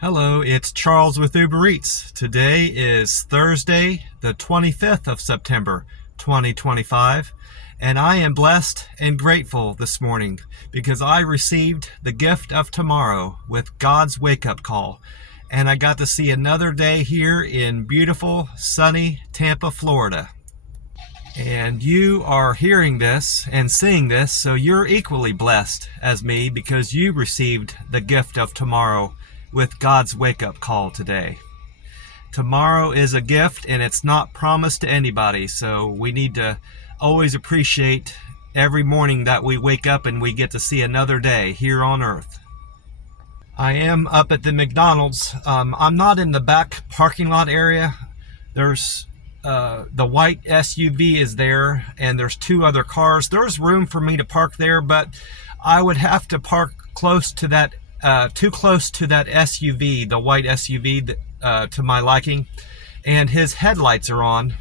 Hello, it's Charles with UberEats. Today is Thursday, the 25th of September, 2025, and I am blessed and grateful this morning because I received the gift of tomorrow with God's wake-up call, and I got to see another day here in beautiful, sunny Tampa, Florida. And you are hearing this and seeing this, so you're equally blessed as me because you received the gift of tomorrow with God's wake-up call today. Tomorrow is a gift and it's not promised to anybody, so we need to always appreciate every morning that we wake up and we get to see another day here on earth. I am up at the McDonald's. I'm not in the back parking lot area. There's the white SUV is there and there's two other cars. There's room for me to park there, but I would have to park close to that too close to that SUV, the white SUV, to my liking, and his headlights are on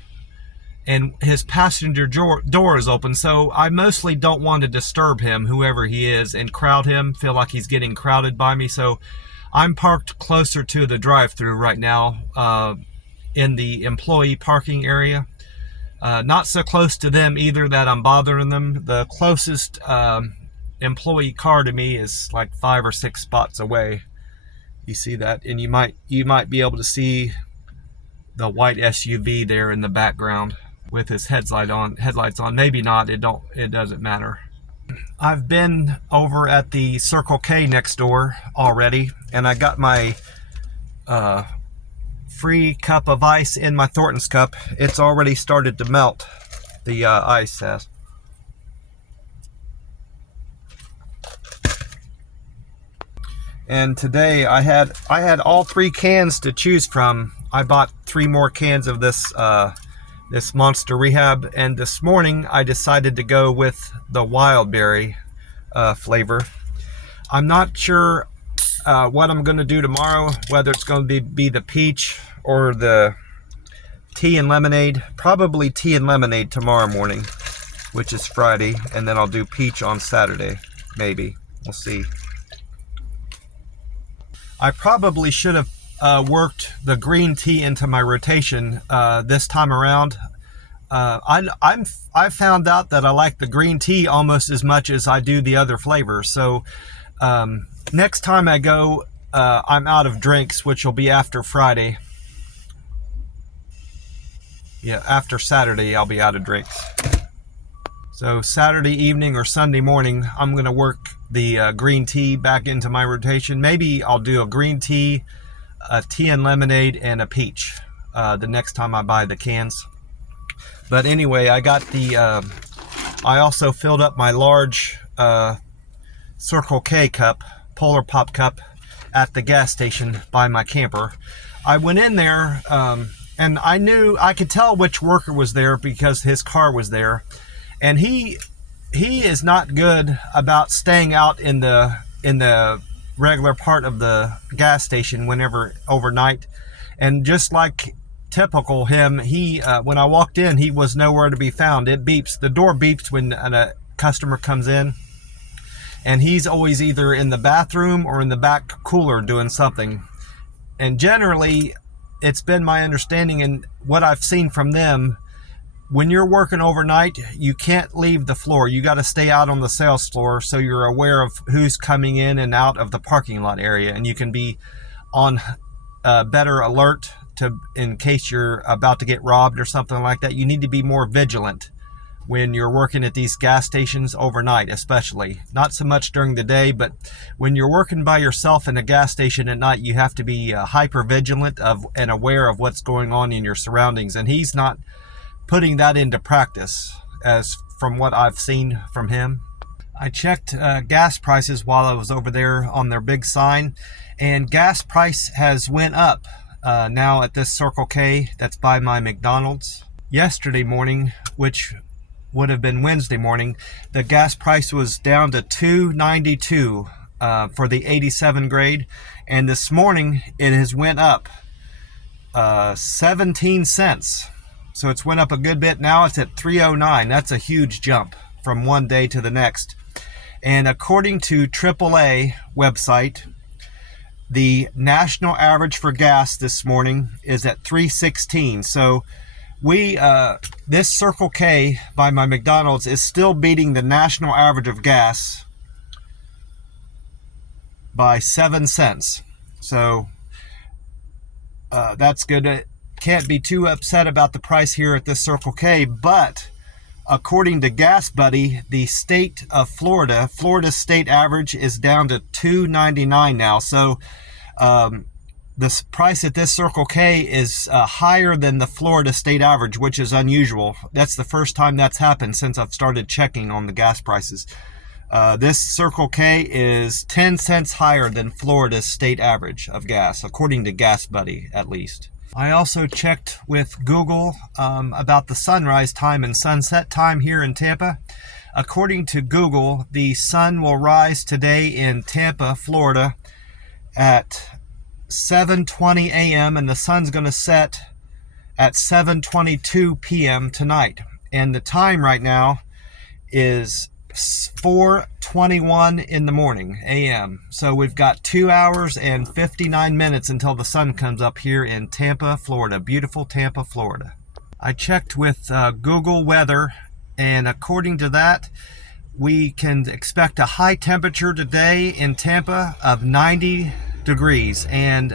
and his passenger door is open, so I mostly don't want to disturb him, whoever he is, and crowd him, feel like he's getting crowded by me. So I'm parked closer to the drive-thru right now, in the employee parking area. Not so close to them either that I'm bothering them. The closest employee car to me is like 5 or 6 spots away. You see that, and you might be able to see the white SUV there in the background with his headlights on. Maybe not, it doesn't matter. I've been over at the Circle K next door already, and I got my free cup of ice in my Thornton's cup. It's already started to melt, the ice has. And today I had all 3 cans to choose from. I bought 3 more cans of this this Monster Rehab, and this morning I decided to go with the wild berry flavor. I'm not sure what I'm going to do tomorrow, whether it's going to be the peach or the tea and lemonade. Probably tea and lemonade tomorrow morning, which is Friday, and then I'll do peach on Saturday, maybe. We'll see. I probably should have worked the green tea into my rotation this time around. I found out that I like the green tea almost as much as I do the other flavors. So next time I go, I'm out of drinks, which will be after Friday. Yeah, after Saturday, I'll be out of drinks. So Saturday evening or Sunday morning, I'm going to work the green tea back into my rotation. Maybe I'll do a green tea, a tea and lemonade, and a peach the next time I buy the cans. But anyway, I got I also filled up my large Circle K cup, Polar Pop cup, at the gas station by my camper. I went in there and I could tell which worker was there because his car was there. And he is not good about staying out in the regular part of the gas station whenever overnight. And just like typical him, he when I walked in, he was nowhere to be found. It beeps. The door beeps when a customer comes in, and he's always either in the bathroom or in the back cooler doing something. And generally, it's been my understanding and what I've seen from them, when you're working overnight, you can't leave the floor. You got to stay out on the sales floor so you're aware of who's coming in and out of the parking lot area, and you can be on better alert in case you're about to get robbed or something like that. You need to be more vigilant when you're working at these gas stations overnight, especially. Not so much during the day, but when you're working by yourself in a gas station at night, you have to be hyper vigilant and aware of what's going on in your surroundings. And he's not putting that into practice, as from what I've seen from him. I checked gas prices while I was over there on their big sign, and gas price has went up now at this Circle K that's by my McDonald's. Yesterday morning, which would have been Wednesday morning, the gas price was down to $2.92 for the 87 grade, and this morning it has went up 17 cents. So it's went up a good bit. Now it's at $3.09. That's a huge jump from one day to the next. And according to AAA website, the national average for gas this morning is at 3.16. So this Circle K by my McDonald's is still beating the national average of gas by 7 cents. So that's good. Can't be too upset about the price here at this Circle K, but according to Gas Buddy, the state of Florida's state average is down to $2.99 now. So the price at this Circle K is higher than the Florida state average, which is unusual. That's the first time that's happened since I've started checking on the gas prices. This Circle K is 10 cents higher than Florida's state average of gas, according to Gas Buddy, at least. I also checked with Google about the sunrise time and sunset time here in Tampa. According to Google, the sun will rise today in Tampa, Florida at 7:20 a.m. and the sun's going to set at 7:22 p.m. tonight. And the time right now is 4:21 in the morning a.m. So we've got 2 hours and 59 minutes until the sun comes up here in Tampa, Florida. Beautiful Tampa, Florida. I checked with Google Weather, and according to that, we can expect a high temperature today in Tampa of 90 degrees, and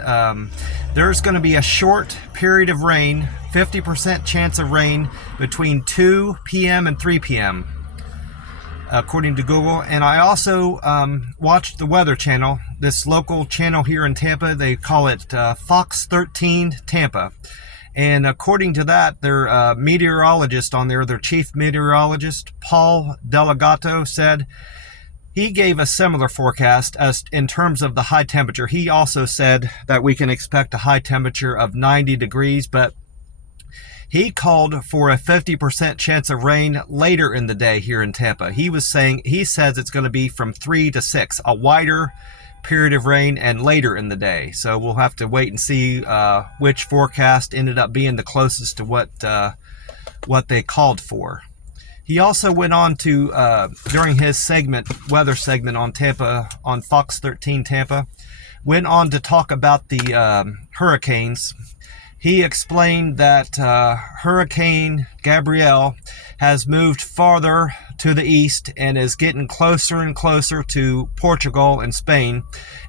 there's going to be a short period of rain, 50% chance of rain between 2 p.m. and 3 p.m. according to Google. And I also watched the Weather Channel, this local channel here in Tampa. They call it Fox 13 Tampa. And according to that, their meteorologist on there, their chief meteorologist, Paul Delegato, said he gave a similar forecast as in terms of the high temperature. He also said that we can expect a high temperature of 90 degrees, but he called for a 50% chance of rain later in the day here in Tampa. He says it's going to be from 3 to 6, a wider period of rain and later in the day. So we'll have to wait and see which forecast ended up being the closest to what they called for. He also went on to, during his weather segment on Tampa, on Fox 13 Tampa, went on to talk about the hurricanes. He explained that Hurricane Gabrielle has moved farther to the east and is getting closer and closer to Portugal and Spain.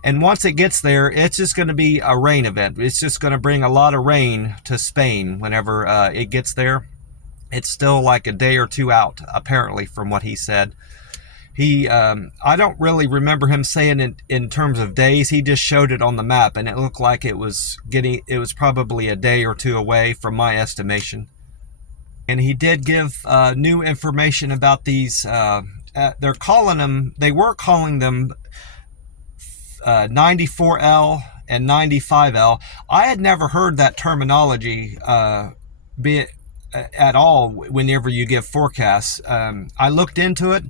And once it gets there, it's just going to be a rain event. It's just going to bring a lot of rain to Spain whenever it gets there. It's still like a day or two out, apparently, from what he said. I don't really remember him saying it in terms of days. He just showed it on the map, and it looked like it was probably a day or two away from my estimation. And he did give new information about these. They were calling them 94L and 95L. I had never heard that terminology at all whenever you give forecasts. I looked into it,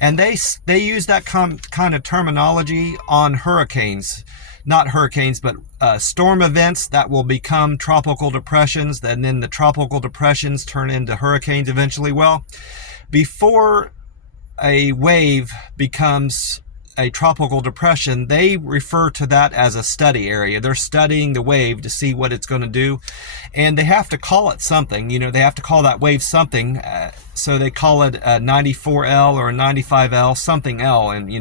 and they use that kind of terminology on hurricanes. Not hurricanes, but storm events that will become tropical depressions, and then the tropical depressions turn into hurricanes eventually. Well, before a wave becomes a tropical depression, they refer to that as a study area. They're studying the wave to see what it's going to do, and they have to call it something. They have to call that wave something, so they call it a 94L or a 95L, something L, and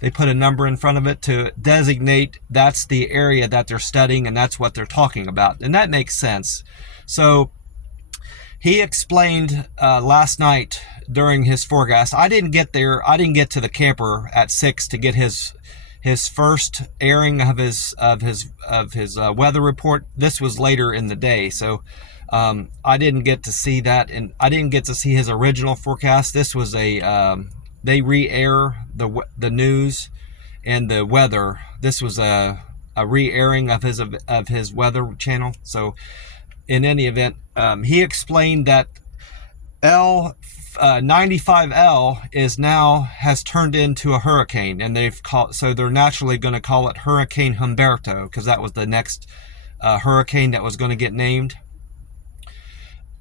they put a number in front of it to designate that's the area that they're studying, and that's what they're talking about, and that makes sense. So he explained last night during his forecast. I didn't get to the camper at 6 to get his first airing of his weather report. This was later in the day, so I didn't get to see that, and I didn't get to see his original forecast. This was they re-air the news and the weather. This was a re-airing of his weather channel. So in any event, he explained that 95L has turned into a hurricane, and they're naturally going to call it Hurricane Humberto, because that was the next hurricane that was going to get named.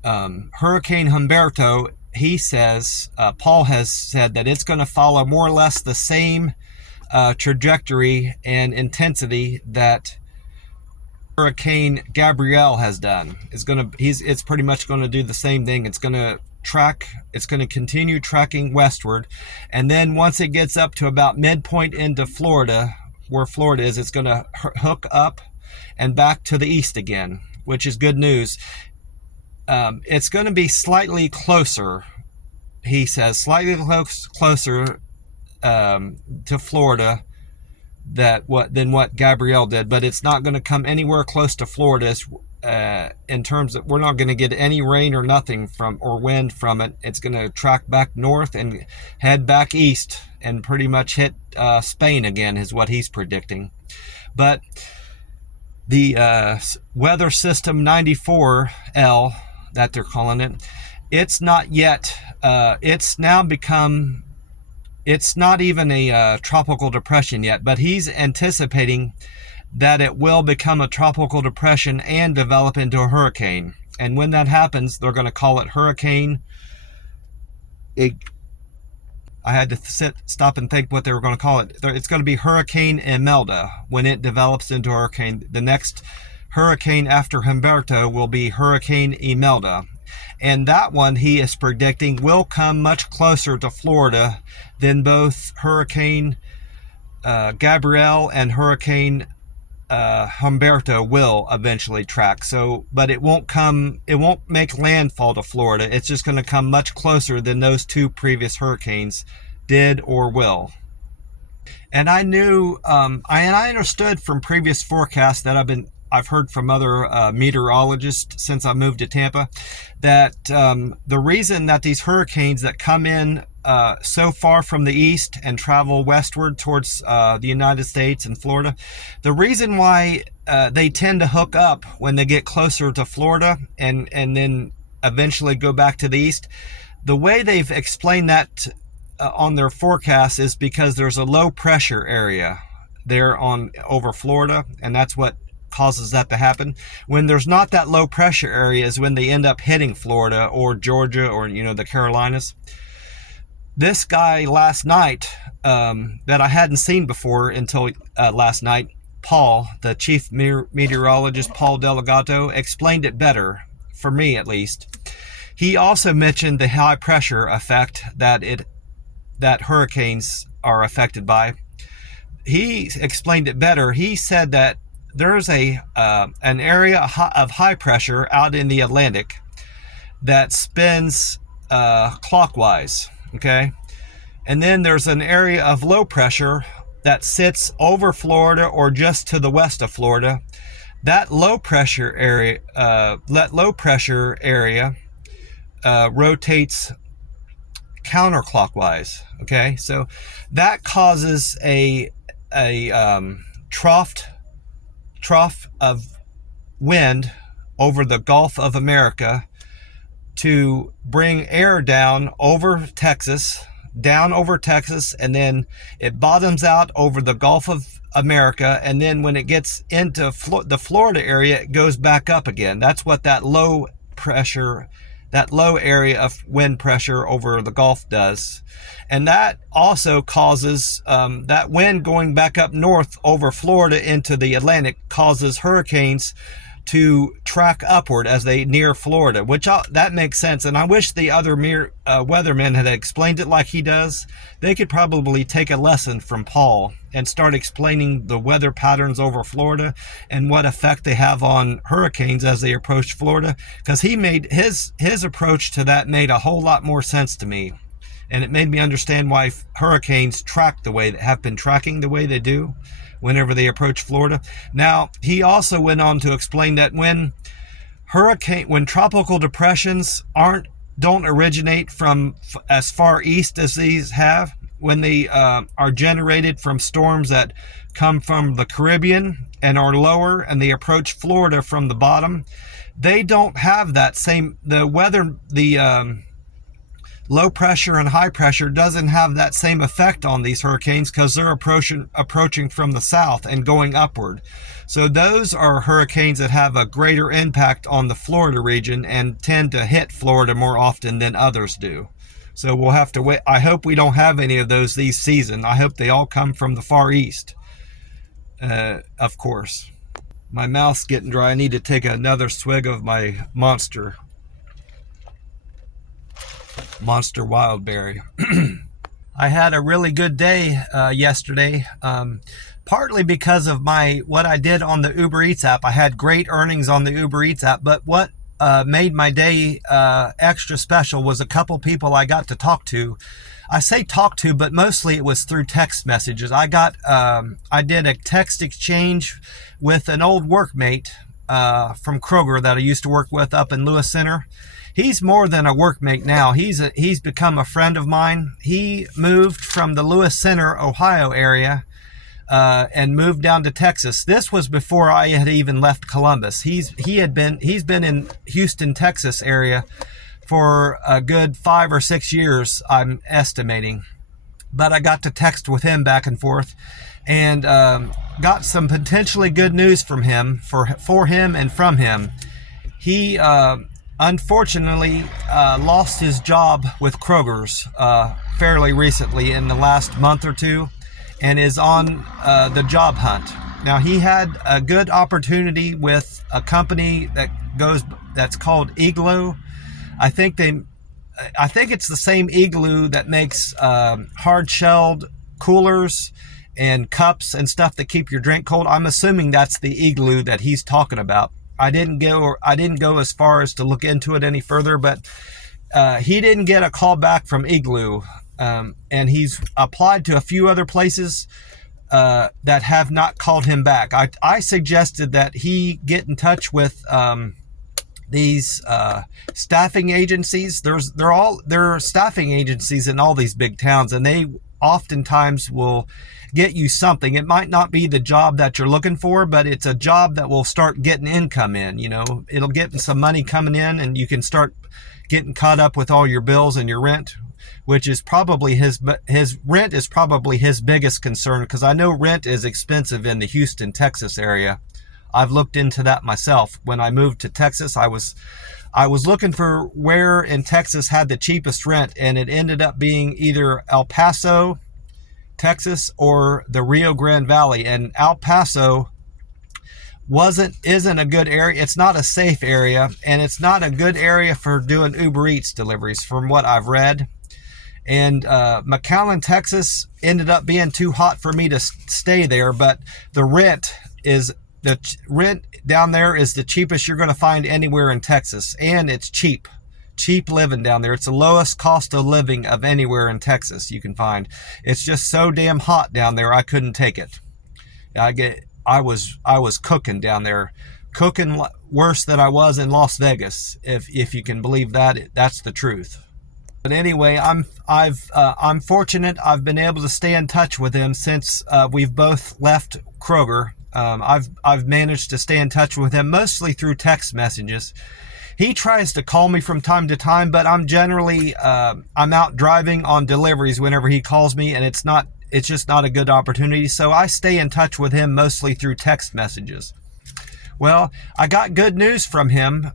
Hurricane Humberto, he says, Paul has said that it's going to follow more or less the same trajectory and intensity that Hurricane Gabrielle has done. It's pretty much going to do the same thing. It's going to continue tracking westward, and then once it gets up to about midpoint into Florida, where Florida is, it's going to hook up and back to the east again, which is good news. It's going to be slightly closer, he says, closer to Florida than what Gabrielle did, but it's not going to come anywhere close to Florida. In terms of, we're not going to get any rain or nothing or wind from it. It's going to track back north and head back east and pretty much hit Spain again, is what he's predicting. But the weather system 94L that they're calling it, it's not yet. It's not even a tropical depression yet, but he's anticipating that it will become a tropical depression and develop into a hurricane. And when that happens, they're going to call it Hurricane. I had to stop and think what they were going to call it. It's going to be Hurricane Imelda when it develops into a hurricane. The next hurricane after Humberto will be Hurricane Imelda. And that one, he is predicting, will come much closer to Florida than both Hurricane Gabrielle and Hurricane Humberto will eventually track. So, but it won't make landfall to Florida. It's just going to come much closer than those two previous hurricanes did or will. And I knew, I understood from previous forecasts that I've heard from other meteorologists since I moved to Tampa, that the reason that these hurricanes that come in so far from the east and travel westward towards the United States and Florida, the reason why they tend to hook up when they get closer to Florida and then eventually go back to the east, the way they've explained that on their forecast is because there's a low pressure area there over Florida, and that's what causes that to happen. When there's not that low pressure area is when they end up hitting Florida or Georgia or the Carolinas. This guy last night that I hadn't seen before until last night, Paul, the chief meteorologist, Paul Delegato, explained it better, for me at least. He also mentioned the high pressure effect that hurricanes are affected by. He explained it better. He said that there's an area of high pressure out in the Atlantic that spins clockwise, okay? And then there's an area of low pressure that sits over Florida or just to the west of Florida. That low pressure area, rotates counterclockwise, okay? So that causes a trough of wind over the Gulf of America to bring air down over Texas, and then it bottoms out over the Gulf of America, and then when it gets into the Florida area, it goes back up again. That's what that low area of wind pressure over the Gulf does. And that also causes that wind going back up north over Florida into the Atlantic causes hurricanes to track upward as they near Florida, which that makes sense. And I wish the other weathermen had explained it like he does. They could probably take a lesson from Paul and start explaining the weather patterns over Florida and what effect they have on hurricanes as they approach Florida, because he made his approach to that made a whole lot more sense to me. And it made me understand why hurricanes have been tracking the way they do whenever they approach Florida. Now, he also went on to explain that when tropical depressions don't originate from as far east as these have, when they are generated from storms that come from the Caribbean and are lower and they approach Florida from the bottom, they don't have that same, low pressure and high pressure doesn't have that same effect on these hurricanes because they're approaching from the south and going upward. So those are hurricanes that have a greater impact on the Florida region and tend to hit Florida more often than others do. So we'll have to wait. I hope we don't have any of those this season. I hope they all come from the Far East, of course. My mouth's getting dry. I need to take another swig of my Monster Wildberry. I had a really good day yesterday, partly because of what I did on the UberEats app. I had great earnings on the UberEats app, but what made my day extra special was a couple people I got to talk to. I say talk to, but mostly it was through text messages. I did a text exchange with an old workmate from Kroger that I used to work with up in Lewis Center. He's more than a workmate now. He's become a friend of mine. He moved from the Lewis Center, Ohio area and moved down to Texas. This was before I had even left Columbus. He's been in Houston, Texas area for a good 5 or 6 years, I'm estimating. But I got to text with him back and forth, and got some potentially good news from him for him and from him. He unfortunately lost his job with Kroger's fairly recently in the last month or two, and is on the job hunt. Now, he had a good opportunity with a company that's called Igloo. I think it's the same Igloo that makes hard-shelled coolers and cups and stuff that keep your drink cold. I'm assuming that's the Igloo that he's talking about. I didn't go as far as to look into it any further, but he didn't get a call back from Igloo, and he's applied to a few other places that have not called him back. I suggested that he get in touch with these staffing agencies. There are staffing agencies in all these big towns, and they oftentimes will get you something. It might not be the job that you're looking for, but it's a job that will start getting income in. It'll get some money coming in, and you can start getting caught up with all your bills and your rent, which is probably his rent is probably his biggest concern, because I know rent is expensive in the Houston, Texas area. I've looked into that myself. When I moved to Texas, I was looking for where in Texas had the cheapest rent, and it ended up being either El Paso, Texas, or the Rio Grande Valley. And El Paso isn't a good area. It's not a safe area, and it's not a good area for doing Uber Eats deliveries, from what I've read. And McAllen, Texas ended up being too hot for me to stay there, but the rent down there is the cheapest you're going to find anywhere in Texas, and it's cheap living down there. It's the lowest cost of living of anywhere in Texas you can find. It's just so damn hot down there, I couldn't take it. I was cooking down there, cooking worse than I was in Las Vegas, if you can believe that. That's the truth. But anyway, I'm fortunate. I've been able to stay in touch with him since we've both left Kroger. I've managed to stay in touch with him mostly through text messages. He tries to call me from time to time, but I'm generally I'm out driving on deliveries whenever he calls me, and it's just not a good opportunity. So I stay in touch with him mostly through text messages. Well, I got good news from him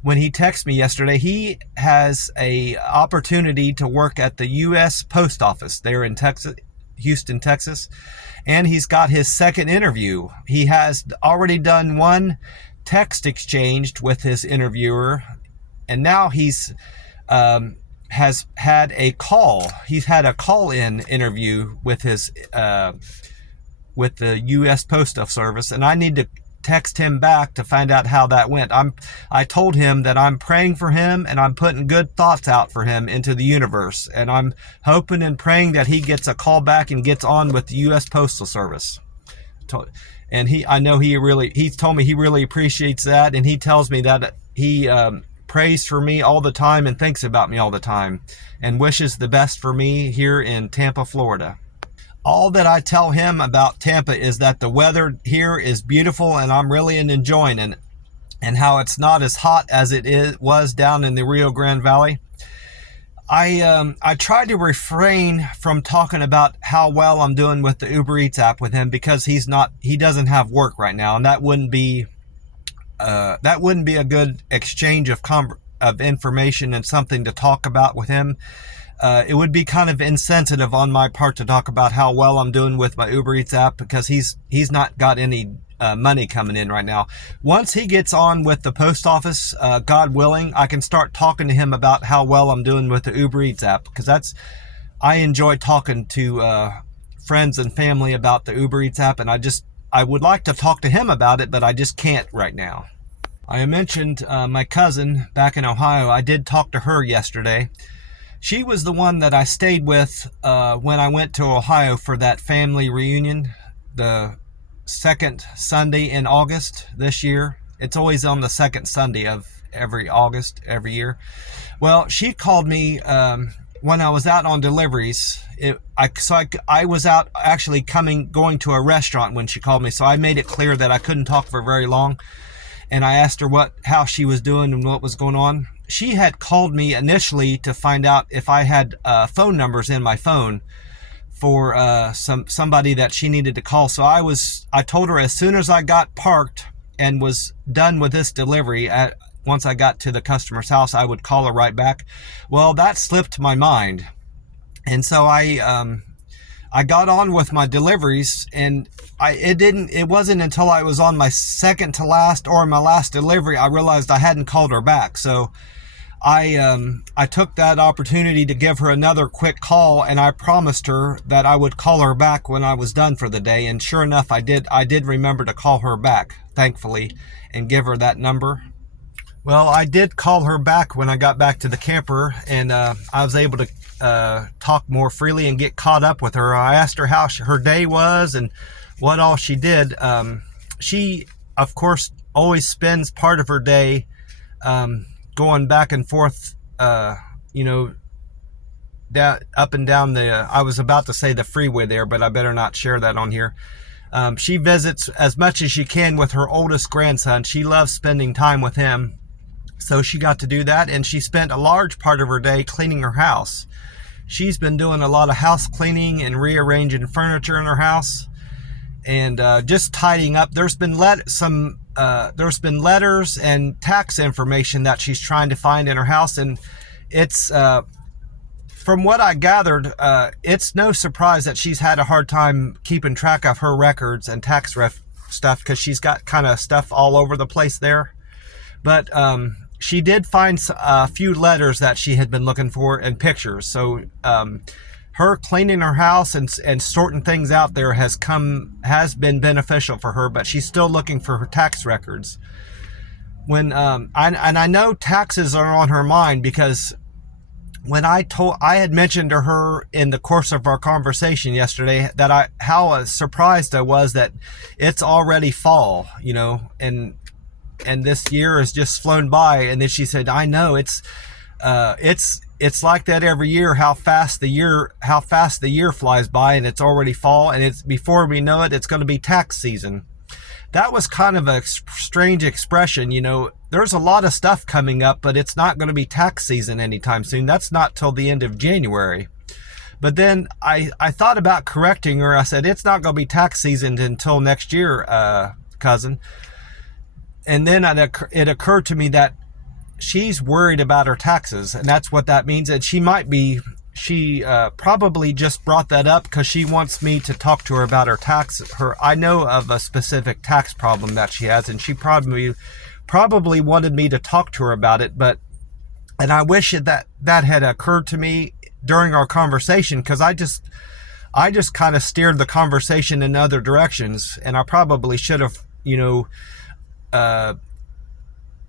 when he texted me yesterday. He has a opportunity to work at the U.S. Post Office there in Texas, Houston, Texas, and he's got his second interview. He has already done one text exchanged with his interviewer, and now he's has had a call. He's had a call-in interview with his with the U.S. Postal Service, and I need to text him back to find out how that went. I told him that I'm praying for him, and I'm putting good thoughts out for him into the universe, and I'm hoping and praying that he gets a call back and gets on with the U.S. Postal Service. And he told me he really appreciates that, and he tells me that he prays for me all the time and thinks about me all the time and wishes the best for me here in Tampa, Florida. All that I tell him about Tampa is that the weather here is beautiful, and I'm really enjoying it, and how it's not as hot as was down in the Rio Grande Valley. I try to refrain from talking about how well I'm doing with the Uber Eats app with him, because he doesn't have work right now, and that wouldn't be a good exchange of of information and something to talk about with him. It would be kind of insensitive on my part to talk about how well I'm doing with my Uber Eats app, because he's not got any money coming in right now. Once he gets on with the post office, God willing, I can start talking to him about how well I'm doing with the Uber Eats app, because I enjoy talking to friends and family about the Uber Eats app, and I would like to talk to him about it, but I just can't right now. I mentioned my cousin back in Ohio. I did talk to her yesterday. She was the one that I stayed with when I went to Ohio for that family reunion, the second Sunday in August this year. It's always on the second Sunday of every August, every year. Well, she called me when I was out on deliveries. I was out actually going to a restaurant when she called me, so I made it clear that I couldn't talk for very long. And I asked her how she was doing and what was going on. She had called me initially to find out if I had phone numbers in my phone for somebody that she needed to call. So I told her as soon as I got parked and was done with this delivery, once I got to the customer's house, I would call her right back. Well, that slipped my mind. And so I got on with my deliveries, and it wasn't until I was on my second to last or my last delivery I realized I hadn't called her back. So I took that opportunity to give her another quick call, and I promised her that I would call her back when I was done for the day. And sure enough, I did remember to call her back, thankfully, and give her that number. Well, I did call her back when I got back to the camper, and I was able to talk more freely and get caught up with her. I asked her how her day was and what all she did. She, of course, always spends part of her day going back and forth, up and down I was about to say the freeway there, but I better not share that on here. She visits as much as she can with her oldest grandson. She loves spending time with him. So she got to do that, and she spent a large part of her day cleaning her house. She's been doing a lot of house cleaning and rearranging furniture in her house, and just tidying up. There's been letters and tax information that she's trying to find in her house, and it's from what I gathered, it's no surprise that she's had a hard time keeping track of her records and tax stuff, because she's got kind of stuff all over the place there. But she did find a few letters that she had been looking for and pictures. So her cleaning her house and sorting things out there has been beneficial for her, but she's still looking for her tax records. I know taxes are on her mind, because when I had mentioned to her in the course of our conversation yesterday that how surprised I was that it's already fall, and this year has just flown by. And then she said, I know it's like that every year, how fast the year flies by, and it's already fall, and it's before we know it, it's going to be tax season. That was kind of a strange expression. There's a lot of stuff coming up, but it's not going to be tax season anytime soon. That's not till the end of January. But then I thought about correcting her. I said, it's not going to be tax season until next year, cousin. And then it occurred to me that she's worried about her taxes, and that's what that means. And she probably just brought that up because she wants me to talk to her about her taxes. I know of a specific tax problem that she has, and she probably wanted me to talk to her about it. And I wish that had occurred to me during our conversation, because I just kind of steered the conversation in other directions, and I probably should have,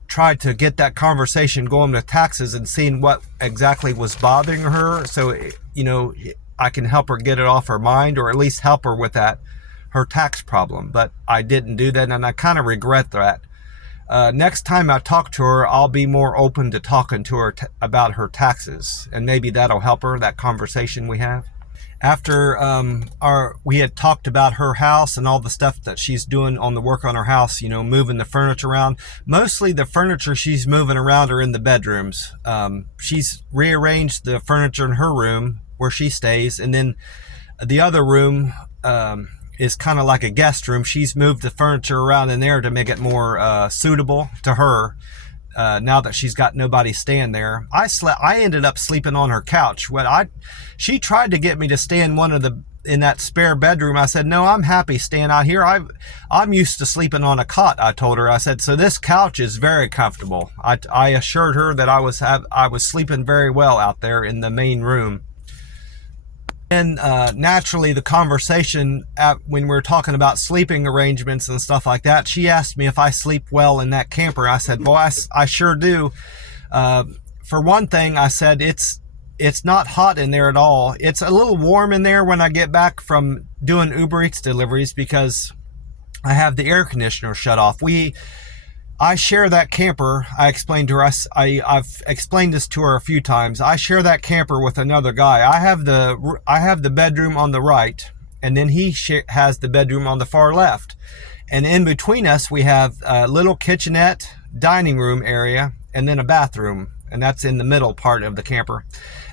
tried to get that conversation going with taxes and seeing what exactly was bothering her, so I can help her get it off her mind, or at least help her with her tax problem. But I didn't do that, and I kind of regret that. Next time I talk to her, I'll be more open to talking to her about her taxes, and maybe that'll help her, that conversation we have. After we had talked about her house and all the stuff that she's doing on the work on her house, moving the furniture around. Mostly the furniture she's moving around are in the bedrooms. She's rearranged the furniture in her room where she stays, and then the other room is kind of like a guest room. She's moved the furniture around in there to make it more suitable to her. now that she's got nobody staying there. I ended up sleeping on her couch. She tried to get me to stay in in that spare bedroom. I said, no, I'm happy staying out here. I'm used to sleeping on a cot, I told her. I said, so this couch is very comfortable. I assured her that I was sleeping very well out there in the main room. And naturally, the conversation when we were talking about sleeping arrangements and stuff like that, she asked me if I sleep well in that camper. I said, boy, I sure do. For one thing, I said, it's not hot in there at all. It's a little warm in there when I get back from doing UberEats deliveries because I have the air conditioner shut off. I share that camper. I explained to her, I've explained this to her a few times. I share that camper with another guy. I have the bedroom on the right, and then he has the bedroom on the far left. And in between us, we have a little kitchenette, dining room area, and then a bathroom. And that's in the middle part of the camper.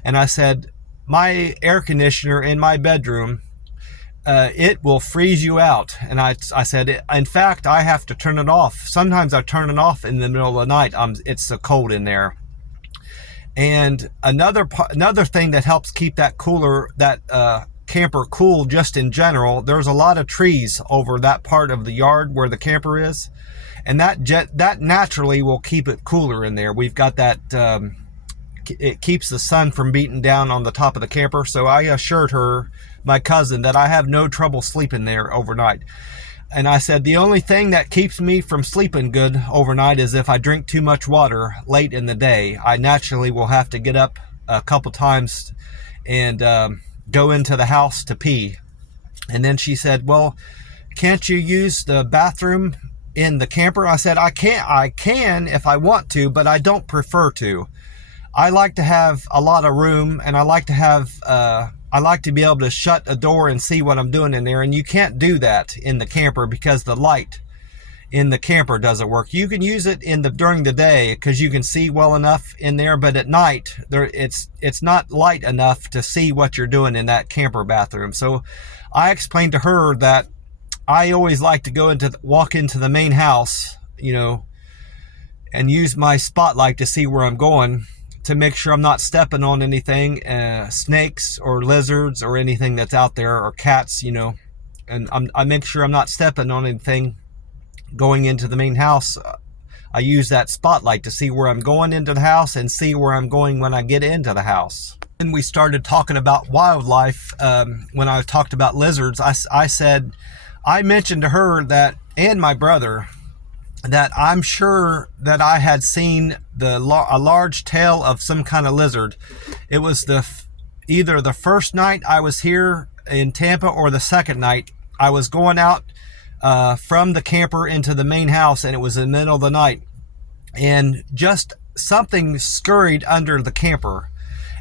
And I said, my air conditioner in my bedroom, it will freeze you out. And I said, in fact, I have to turn it off. Sometimes I turn it off in the middle of the night. It's so cold in there. And another thing that helps keep that camper cool just in general, there's a lot of trees over that part of the yard where the camper is. And that naturally will keep it cooler in there. We've got that, it keeps the sun from beating down on the top of the camper. So I assured her, my cousin, that I have no trouble sleeping there overnight. And I said, the only thing that keeps me from sleeping good overnight is if I drink too much water late in the day. I naturally will have to get up a couple times and go into the house to pee. And then she said, well, can't you use the bathroom in the camper? I said, I can if I want to, but I don't prefer to. I like to have a lot of room, and I like to be able to shut a door and see what I'm doing in there. And you can't do that in the camper because the light in the camper doesn't work. You can use it during the day because you can see well enough in there, but at night it's not light enough to see what you're doing in that camper bathroom. So I explained to her that I always like to walk into the main house, and use my spotlight to see where I'm going, to make sure I'm not stepping on anything, snakes or lizards or anything that's out there, or cats, and I make sure I'm not stepping on anything going into the main house. I use that spotlight to see where I'm going into the house and see where I'm going when I get into the house. And we started talking about wildlife. When I talked about lizards, I mentioned to her that, and my brother, that I'm sure that I had seen a large tail of some kind of lizard. It was either the first night I was here in Tampa or the second night. I was going out from the camper into the main house, and it was in the middle of the night, and just something scurried under the camper,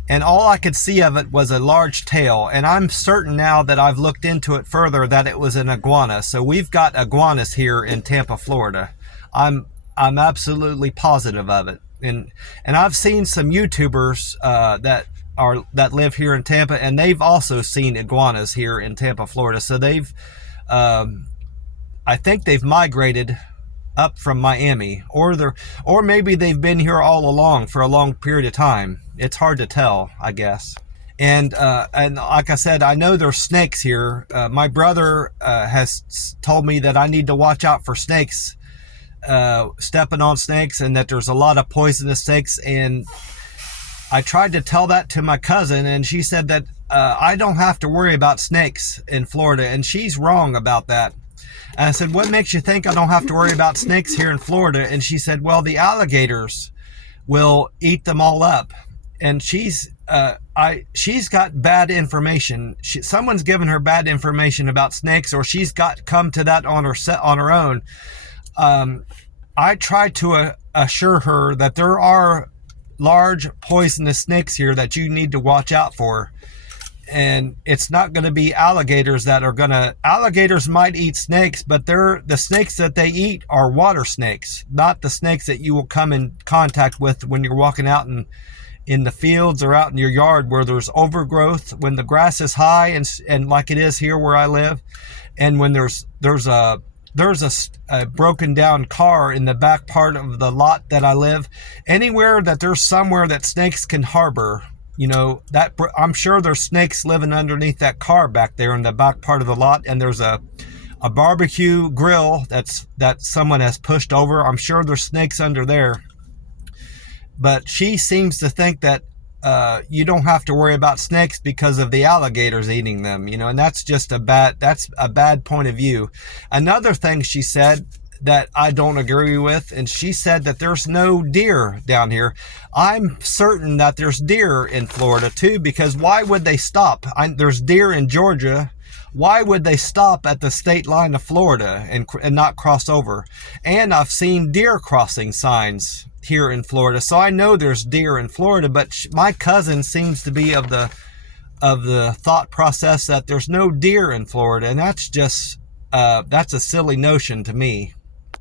and all I could see of it was a large tail. And I'm certain now that I've looked into it further that it was an iguana. So we've got iguanas here in Tampa, Florida. I'm absolutely positive of it. And I've seen some YouTubers that live here in Tampa, and they've also seen iguanas here in Tampa, Florida. So I think they've migrated up from Miami, or maybe they've been here all along for a long period of time. It's hard to tell, I guess. And like I said, I know there's snakes here. My brother has told me that I need to watch out for snakes, stepping on snakes, and that there's a lot of poisonous snakes. And I tried to tell that to my cousin, and she said that I don't have to worry about snakes in Florida, and she's wrong about that. And I said, what makes you think I don't have to worry about snakes here in Florida? And she said, well, the alligators will eat them all up. And she's got bad information. Someone's given her bad information about snakes, or she's come to that on her own. I tried to assure her that there are large poisonous snakes here that you need to watch out for. And it's not going to be alligators alligators might eat snakes, but the snakes that they eat are water snakes, not the snakes that you will come in contact with when you're walking out in the fields or out in your yard where there's overgrowth, when the grass is high and like it is here where I live, and when there's there's a broken down car in the back part of the lot that I live. Anywhere that there's somewhere that snakes can harbor, you know, that I'm sure there's snakes living underneath that car back there in the back part of the lot. And there's a barbecue grill that someone has pushed over. I'm sure there's snakes under there. But she seems to think that you don't have to worry about snakes because of the alligators eating them, you know, and that's a bad point of view. Another thing she said that I don't agree with, and she said that there's no deer down here. I'm certain that there's deer in Florida too, because why would they stop? There's deer in Georgia. Why would they stop at the state line of Florida and not cross over? And I've seen deer crossing signs here in Florida, so I know there's deer in Florida. But my cousin seems to be of the thought process that there's no deer in Florida, and that's just that's a silly notion to me.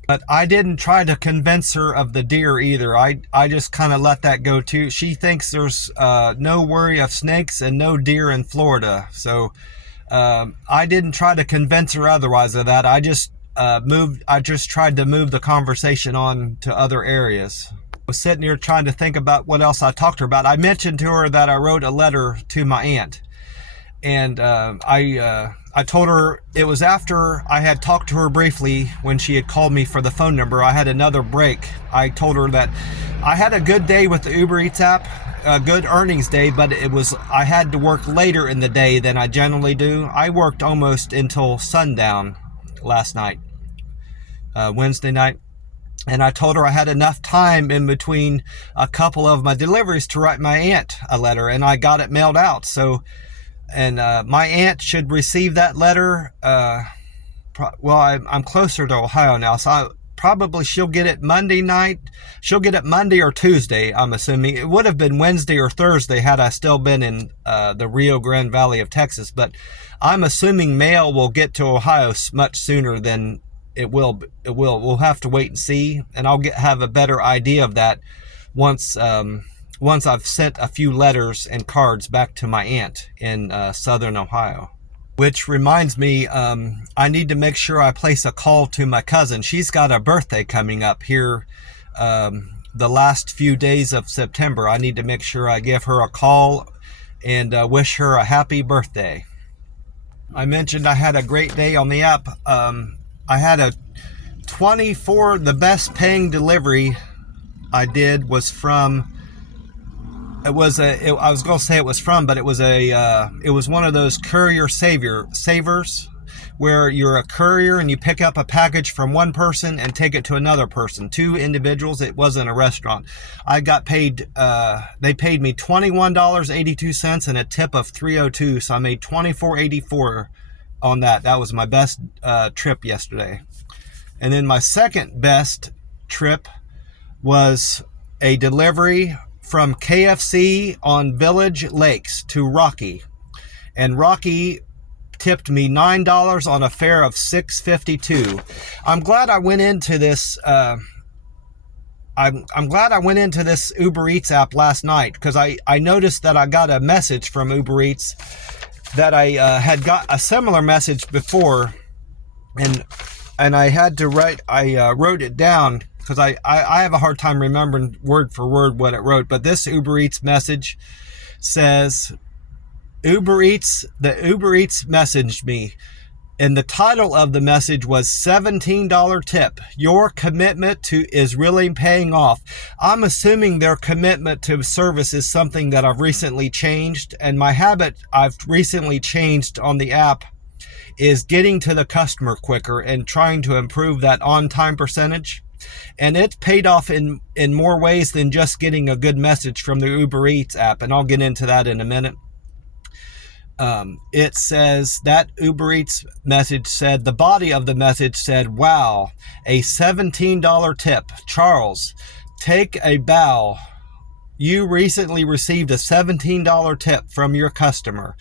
But I didn't try to convince her of the deer either. I just kind of let that go too. She thinks there's no worry of snakes and no deer in Florida. So I didn't try to convince her otherwise of that. I just tried to move the conversation on to other areas. I was sitting here trying to think about what else I talked to her about. I mentioned to her that I wrote a letter to my aunt. And I told her it was after I had talked to her briefly when she had called me for the phone number. I had another break. I told her that I had a good day with the UberEats app, a good earnings day, but I had to work later in the day than I generally do. I worked almost until sundown last night, Wednesday night. And I told her I had enough time in between a couple of my deliveries to write my aunt a letter, and I got it mailed out. So, and my aunt should receive that letter. Well, I'm closer to Ohio now, so probably she'll get it Monday night. She'll get it Monday or Tuesday, I'm assuming. It would have been Wednesday or Thursday had I still been in the Rio Grande Valley of Texas. But I'm assuming mail will get to Ohio much sooner than it will. We'll have to wait and see, and I'll have a better idea of that once I've sent a few letters and cards back to my aunt in southern Ohio. Which reminds me, I need to make sure I place a call to my cousin. She's got a birthday coming up here the last few days of September. I need to make sure I give her a call and wish her a happy birthday. I mentioned I had a great day on the app. I had a 24, the best paying delivery I did was from, I was going to say it was from, but it was one of those courier savers where you're a courier and you pick up a package from one person and take it to another person, two individuals. It wasn't a restaurant. I got paid, they paid me $21.82 and a tip of $3.02. So I made $24.84 on that. That was my best trip yesterday. And then my second best trip was a delivery from KFC on Village Lakes to Rocky. And Rocky tipped me $9 on a fare of $6.52. I'm glad I went into this I'm glad I went into this UberEats app last night, because I noticed that I got a message from UberEats that I had got a similar message before, and I had to wrote it down because I have a hard time remembering word for word what it wrote. But this UberEats message says, the UberEats messaged me, and the title of the message was $17 tip. Your commitment is really paying off. I'm assuming their commitment to service is something that I've recently changed, and my habit I've recently changed on the app is getting to the customer quicker and trying to improve that on-time percentage. And it's paid off in more ways than just getting a good message from the UberEats app, and I'll get into that in a minute. It says that UberEats message said, the body of the message said, wow, a $17 tip. Charles, take a bow. You recently received a $17 tip from your customer.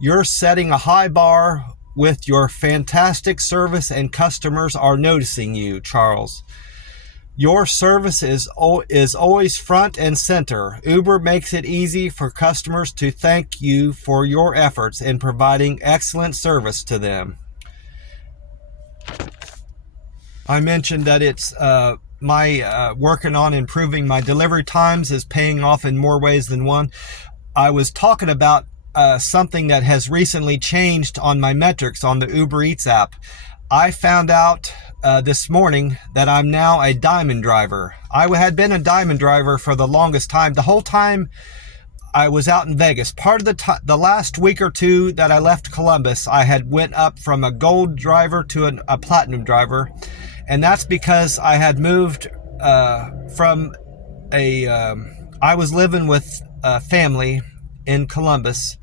You're setting a high bar with your fantastic service, and customers are noticing you, Charles. Your service is always front and center. Uber makes it easy for customers to thank you for your efforts in providing excellent service to them. I mentioned that it's my working on improving my delivery times is paying off in more ways than one. I was talking about something that has recently changed on my metrics on the UberEats app. I found out this morning that I'm now a diamond driver. I had been a diamond driver for the longest time. The whole time I was out in Vegas. Part of the last week or two that I left Columbus, I had went up from a gold driver to a platinum driver. And that's because I had moved from I was living with a family in Columbus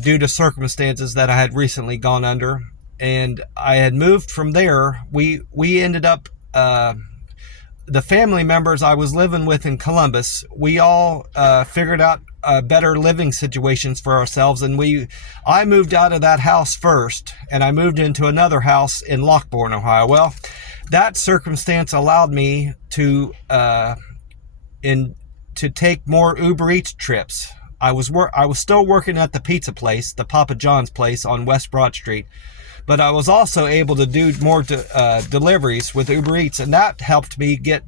due to circumstances that I had recently gone under. And I had moved from there. We ended up, the family members I was living with in Columbus, we all figured out better living situations for ourselves. And I moved out of that house first, and I moved into another house in Lockbourne, Ohio. Well, that circumstance allowed me to take more Uber Eats trips. I was still working at the pizza place, the Papa John's place on West Broad Street, but I was also able to do more deliveries with Uber Eats, and that helped me go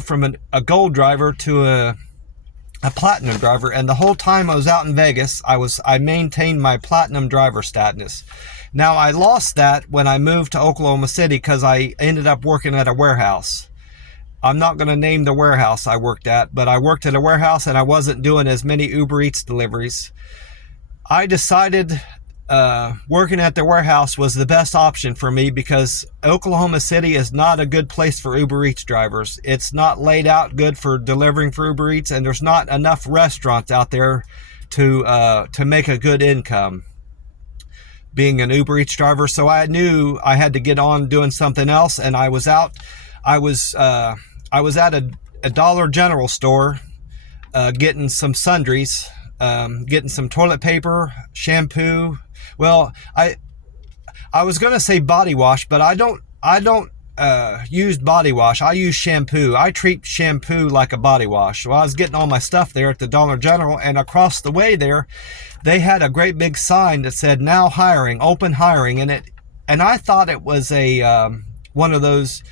from a gold driver to a platinum driver. And the whole time I was out in Vegas, I maintained my platinum driver status. Now, I lost that when I moved to Oklahoma City because I ended up working at a warehouse. I'm not going to name the warehouse I worked at, but I worked at a warehouse and I wasn't doing as many Uber Eats deliveries. I decided working at the warehouse was the best option for me because Oklahoma City is not a good place for Uber Eats drivers. It's not laid out good for delivering for Uber Eats, and there's not enough restaurants out there to make a good income being an Uber Eats driver. So I knew I had to get on doing something else, and I was at a Dollar General store getting some sundries, getting some toilet paper, shampoo. Well, I was gonna say body wash, but I don't use body wash. I use shampoo. I treat shampoo like a body wash. Well, I was getting all my stuff there at the Dollar General, and across the way there, they had a great big sign that said "Now hiring, open hiring," and I thought it was a one of those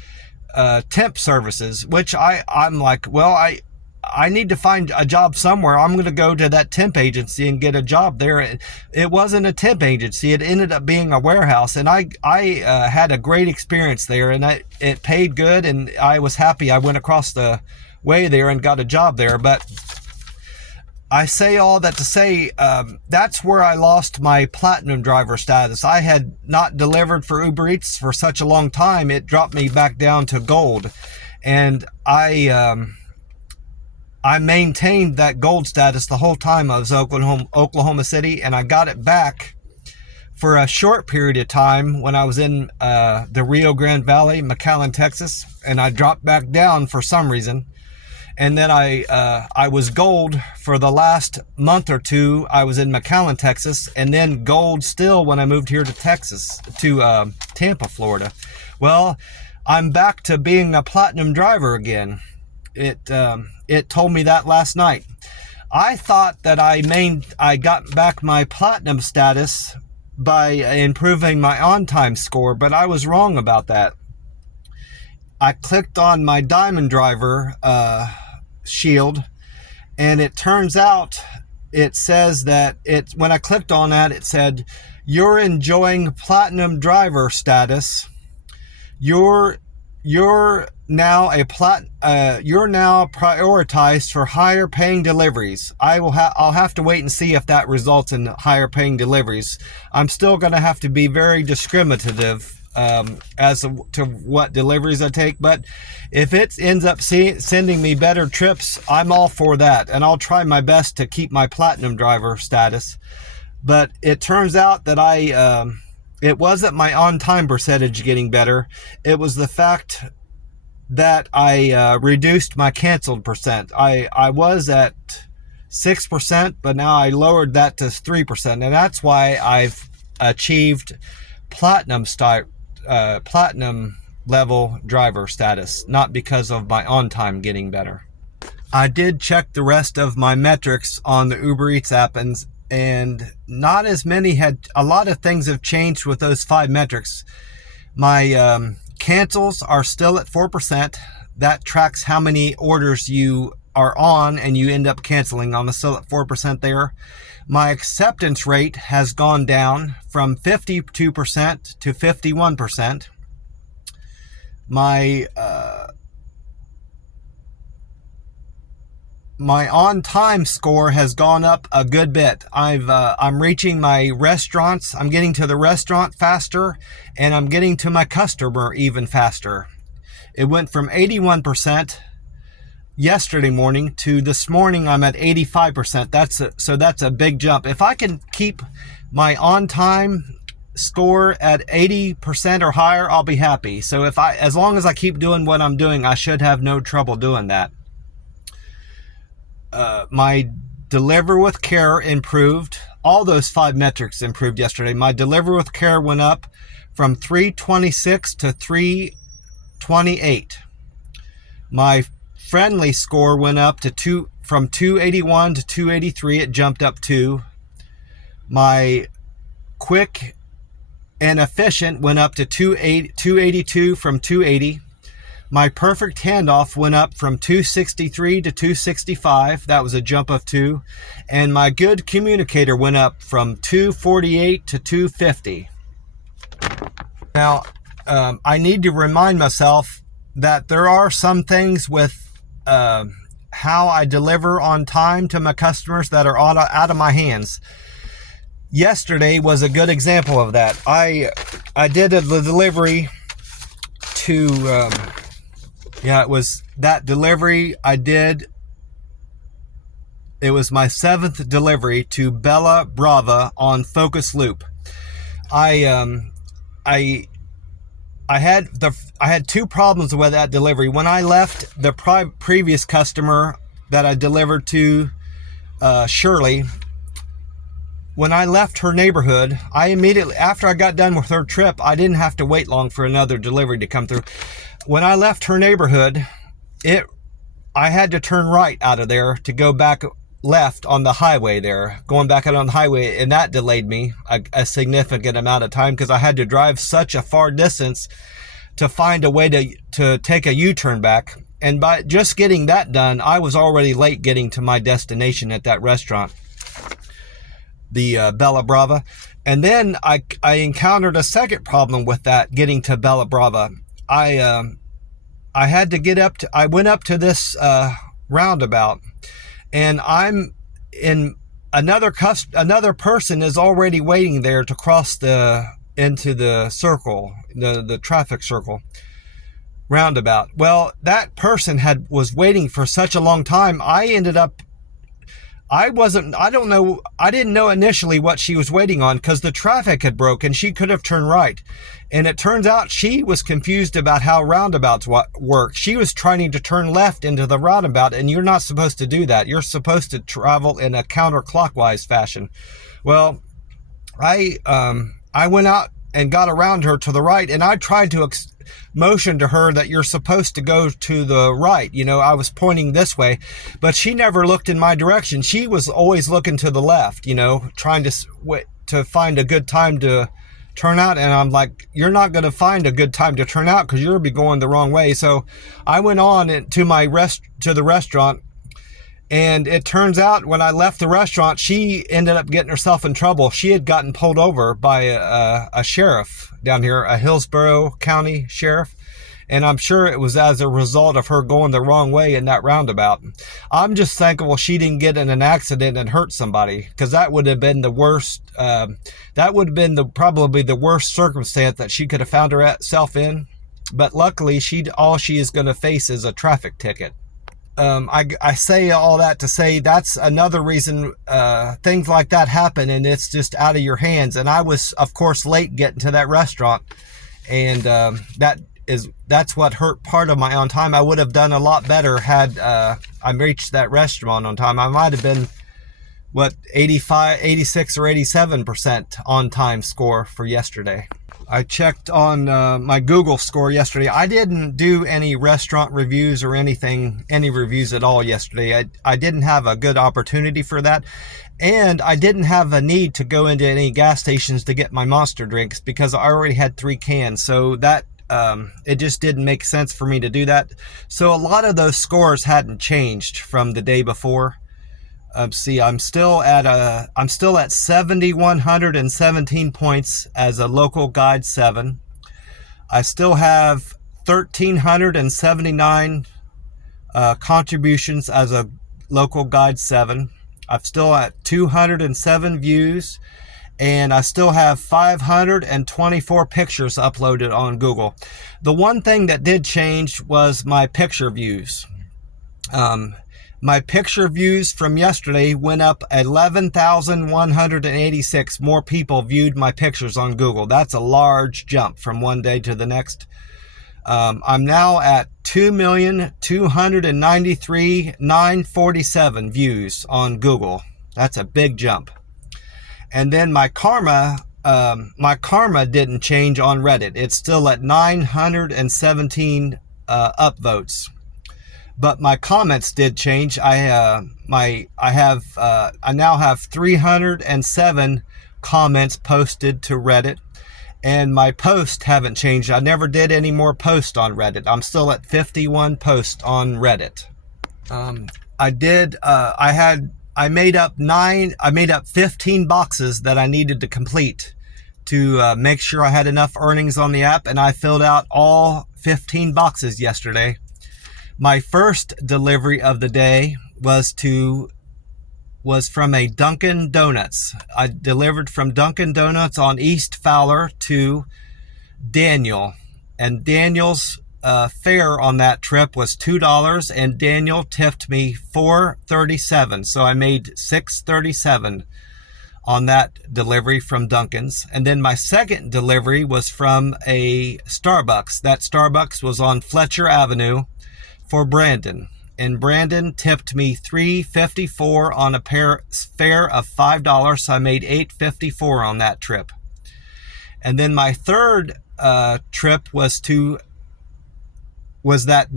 temp services, which I'm like, well, I need to find a job somewhere. I'm going to go to that temp agency and get a job there. It wasn't a temp agency. It ended up being a warehouse, and I had a great experience there, and it paid good, and I was happy. I went across the way there and got a job there. But I say all that to say that's where I lost my platinum driver status. I had not delivered for Uber Eats for such a long time. It dropped me back down to gold, and I maintained that gold status the whole time I was Oklahoma City, and I got it back for a short period of time when I was in the Rio Grande Valley, McAllen, Texas, and I dropped back down for some reason. And then I was gold for the last month or two. I was in McAllen, Texas, and then gold still when I moved here to Tampa, Florida. Well, I'm back to being a platinum driver again. It told me that last night. I thought that I got back my platinum status by improving my on-time score, but I was wrong about that. I clicked on my diamond driver shield, and it turns out it says that when I clicked on that, it said, "You're enjoying platinum driver status. You're now you're now prioritized for higher paying deliveries." I'll have to wait and see if that results in higher paying deliveries. I'm still going to have to be very discriminative as to what deliveries I take, but if it ends up sending me better trips, I'm all for that, and I'll try my best to keep my platinum driver status. But it turns out that it wasn't my on-time percentage getting better. It was the fact that I reduced my canceled percent. I was at 6%, but now I lowered that to 3%, and that's why I've achieved platinum level driver status, not because of my on-time getting better. I did check the rest of my metrics on the Uber Eats app, and not as many a lot of things have changed with those 5 metrics. My cancels are still at 4%. That tracks how many orders you are on and you end up canceling. I'm still at 4% there. My acceptance rate has gone down from 52% to 51%. My on-time score has gone up a good bit. I'm reaching my restaurants. I'm getting to the restaurant faster, and I'm getting to my customer even faster. It went from 81% yesterday morning to this morning I'm at 85%. So that's a big jump. If I can keep my on-time score at 80% or higher, I'll be happy. So as long as I keep doing what I'm doing, I should have no trouble doing that. My deliver with care improved. All those 5 metrics improved yesterday. My deliver with care went up from 326 to 328. My friendly score went up to from 281 to 283. It jumped up 2. My quick and efficient went up to 282 from 280. My perfect handoff went up from 263 to 265. That was a jump of 2. And my good communicator went up from 248 to 250. Now, I need to remind myself that there are some things with how I deliver on time to my customers that are out of my hands. Yesterday was a good example of that. I did a delivery to... it was that delivery I did. It was my 7th delivery to Bella Brava on Focus Loop. I had 2 problems with that delivery. When I left the previous customer that I delivered to, Shirley, when I left her neighborhood, I immediately, after I got done with her trip, I didn't have to wait long for another delivery to come through. When I left her neighborhood, I had to turn right out of there to go back left on the highway there, going back out on the highway, and that delayed me a significant amount of time because I had to drive such a far distance to find a way to take a U-turn back. And by just getting that done, I was already late getting to my destination at that restaurant, the Bella Brava. And then I encountered a second problem with that, getting to Bella Brava. I had to get up to, I went up to this roundabout, and I'm in another person is already waiting there to cross into the circle, the traffic circle roundabout. Well, that person was waiting for such a long time. I didn't know initially what she was waiting on because the traffic had broken. She could have turned right. And it turns out she was confused about how roundabouts work. She was trying to turn left into the roundabout, and you're not supposed to do that. You're supposed to travel in a counterclockwise fashion. Well, I went out and got around her to the right, and I tried to motion to her that you're supposed to go to the right. I was pointing this way, but she never looked in my direction. She was always looking to the left, trying to find a good time to turn out. And I'm like, you're not going to find a good time to turn out because you'll be going the wrong way. So I went on to the restaurant, and it turns out when I left the restaurant, she ended up getting herself in trouble. She had gotten pulled over by a sheriff down here, a Hillsborough County sheriff. And I'm sure it was as a result of her going the wrong way in that roundabout. I'm just thankful she didn't get in an accident and hurt somebody, because that would have been the worst. That would have been probably the worst circumstance that she could have found herself in. But luckily, all she is going to face is a traffic ticket. I say all that to say that's another reason things like that happen, and it's just out of your hands. And I was, of course, late getting to that restaurant, and that's what hurt part of my on time. I would have done a lot better had I reached that restaurant on time. I might have been 86 or 87% on time score for yesterday. I checked on my Google score yesterday. I didn't do any restaurant reviews or any reviews at all yesterday. I didn't have a good opportunity for that. And I didn't have a need to go into any gas stations to get my Monster drinks because I already had 3 cans. So that it just didn't make sense for me to do that. So a lot of those scores hadn't changed from the day before. See, I'm still at 7,117 points as a local guide 7. I still have 1,379 contributions as a local guide 7. I'm still at 207 views, and I still have 524 pictures uploaded on Google. The one thing that did change was my picture views. My picture views from yesterday went up 11,186 more people viewed my pictures on Google. That's a large jump from one day to the next. I'm now at 2,293,947 views on Google. That's a big jump. And then my karma didn't change on Reddit. It's still at 917 upvotes. But my comments did change. I now have 307 comments posted to Reddit, and my posts haven't changed. I never did any more posts on Reddit. I'm still at 51 posts on Reddit. I made up 15 boxes that I needed to complete to make sure I had enough earnings on the app, and I filled out all 15 boxes yesterday. My first delivery of the day was from a Dunkin' Donuts. I delivered from Dunkin' Donuts on East Fowler to Daniel. And Daniel's fare on that trip was $2, and Daniel tipped me $4.37. So I made $6.37 on that delivery from Dunkin's. And then my second delivery was from a Starbucks. That Starbucks was on Fletcher Avenue for Brandon, and Brandon tipped me $3.54 on a fare of $5, so I made $8.54 on that trip. And then my third trip was that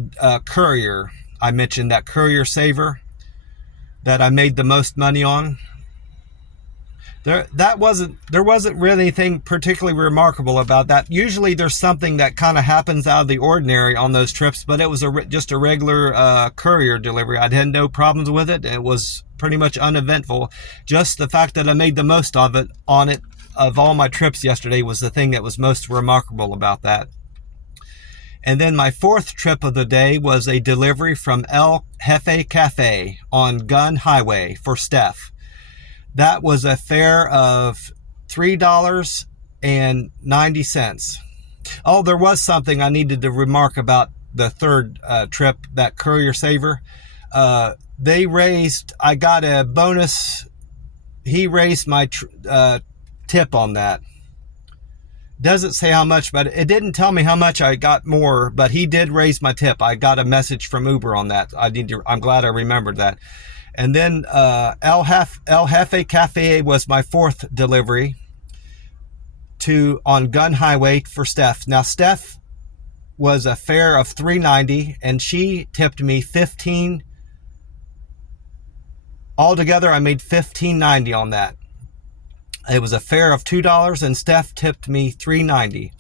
courier. I mentioned that courier saver that I made the most money on. There wasn't really anything particularly remarkable about that. Usually there's something that kind of happens out of the ordinary on those trips, but it was just a regular courier delivery. I had no problems with it. It was pretty much uneventful. Just the fact that I made the most of it of all my trips yesterday was the thing that was most remarkable about that. And then my fourth trip of the day was a delivery from El Jefe Cafe on Gun Highway for Steph. That was a fare of $3.90. Oh, there was something I needed to remark about the third trip, that courier saver. I got a bonus. He raised my tip on that. Doesn't say how much, but it didn't tell me how much I got more, but he did raise my tip. I got a message from Uber on that. I'm glad I remembered that. And then El Jefe Cafe was my fourth delivery on Gun Highway for Steph. Now, Steph was a fare of $3.90, and she tipped me $15. Altogether, I made $15.90 on that. It was a fare of $2, and Steph tipped me $3.90.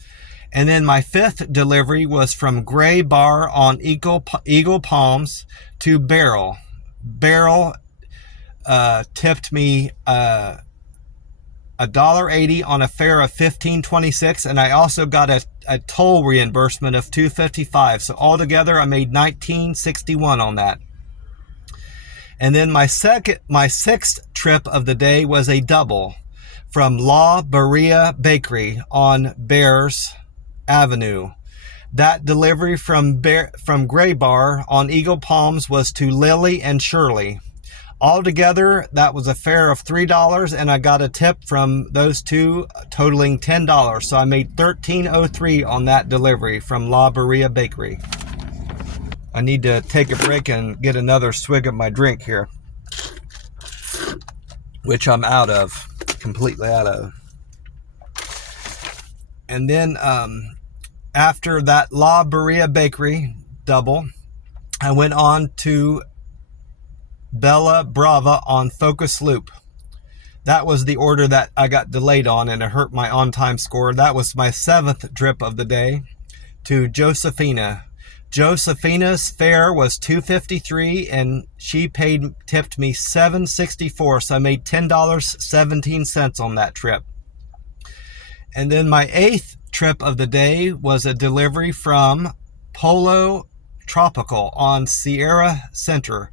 And then my fifth delivery was from Gray Bar on Eagle Palms to Barrel. Barrel tipped me $1.80 on a fare of $15.26, and I also got a toll reimbursement of $2.55. So altogether, I made $19.61 on that. And then my sixth trip of the day was a double from La Berea Bakery on Bears Avenue. That delivery from Gray Bar on Eagle Palms was to Lily and Shirley. Altogether, that was a fare of $3, and I got a tip from those two totaling $10. So I made $13.03 on that delivery from La Berea Bakery. I need to take a break and get another swig of my drink here, which I'm completely out of. And then after that La Berea Bakery double, I went on to Bella Brava on Focus Loop. That was the order that I got delayed on, and it hurt my on-time score. That was my 7th trip of the day to Josephina. Josephina's fare was $2.53, and she tipped me $7.64, so I made $10.17 on that trip. And then my 8th trip of the day was a delivery from Polo Tropical on Sierra Center.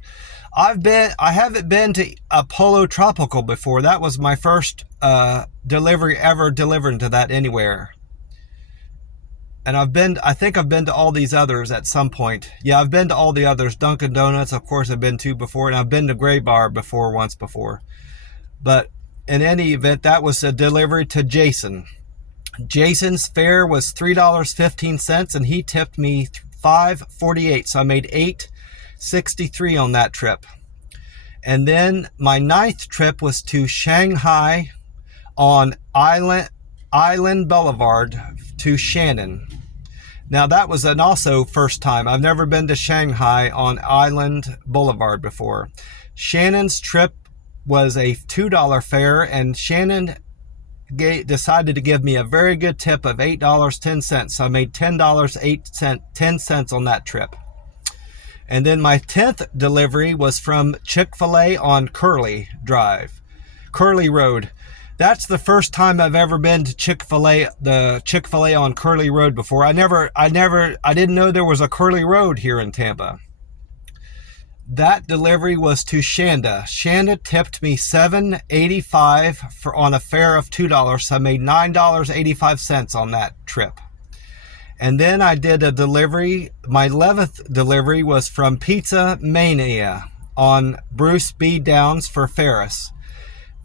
I haven't been to a Polo Tropical before. That was my first delivery ever delivered to that anywhere. And I think I've been to all these others at some point. Yeah, I've been to all the others. Dunkin' Donuts, of course, I've been to before, and I've been to Gray Bar once before. But in any event, that was a delivery to Jason. Jason's fare was $3.15, and he tipped me $5.48, so I made $8.63 on that trip. And then my 9th trip was to Shanghai on Island Boulevard to Shannon. Now that was an also first time. I've never been to Shanghai on Island Boulevard before. Shannon's trip was a $2 fare, and Shannon decided to give me a very good tip of $8.10. So I made $10.10 on that trip. And then my 10th delivery was from Chick-fil-A on Curly Road. That's the first time I've ever been to the Chick-fil-A on Curly Road before. I didn't know there was a Curly Road here in Tampa. That delivery was to Shanda. Shanda tipped me $7.85 on a fare of $2, so I made $9.85 on that trip. And then I did a delivery. My 11th delivery was from Pizza Mania on Bruce B. Downs for Ferris.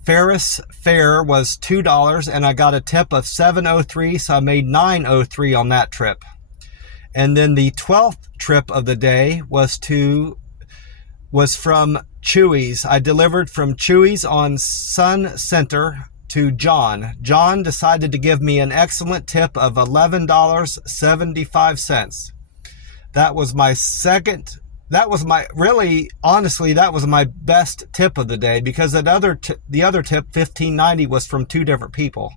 Ferris fare was $2, and I got a tip of $7.03, so I made $9.03 on that trip. And then the 12th trip of the day was from Chewy's. I delivered from Chewy's on Sun Center to John. John decided to give me an excellent tip of $11.75. That was my best tip of the day, because the other tip, $15.90, was from 2 different people.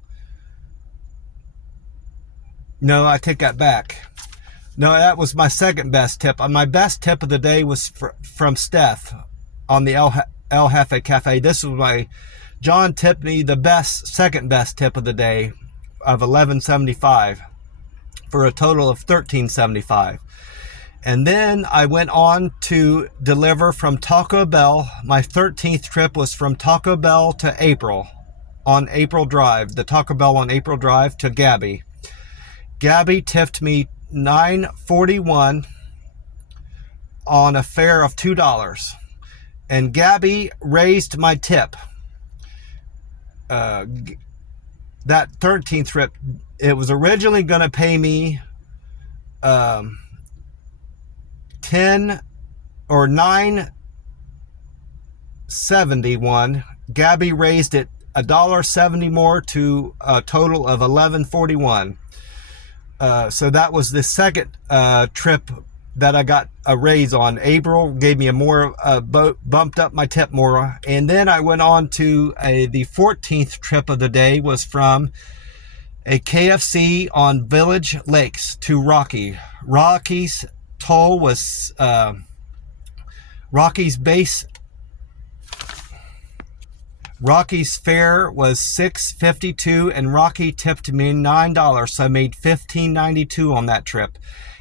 No, I take that back. No, that was my second best tip. My best tip of the day was from Steph on the El Jefe Cafe. John tipped me the second best tip of the day of $11.75 for a total of $13.75. And then I went on to deliver from Taco Bell. My 13th trip was from Taco Bell to April on April Drive. The Taco Bell on April Drive to Gabby. Gabby tipped me $9.41 on a fare of $2. And Gabby raised my tip. That 13th trip, it was originally going to pay me $9.71. Gabby raised it $1.70 more to a total of $11.41. So that was the second trip that I got a raise on. April gave me a more bumped up my tip more. And then I went on to the 14th trip of the day was from a KFC on Village Lakes to Rocky. Rocky's toll was Rocky's fare was $6.52, and Rocky tipped me $9, so I made $15.92 on that trip.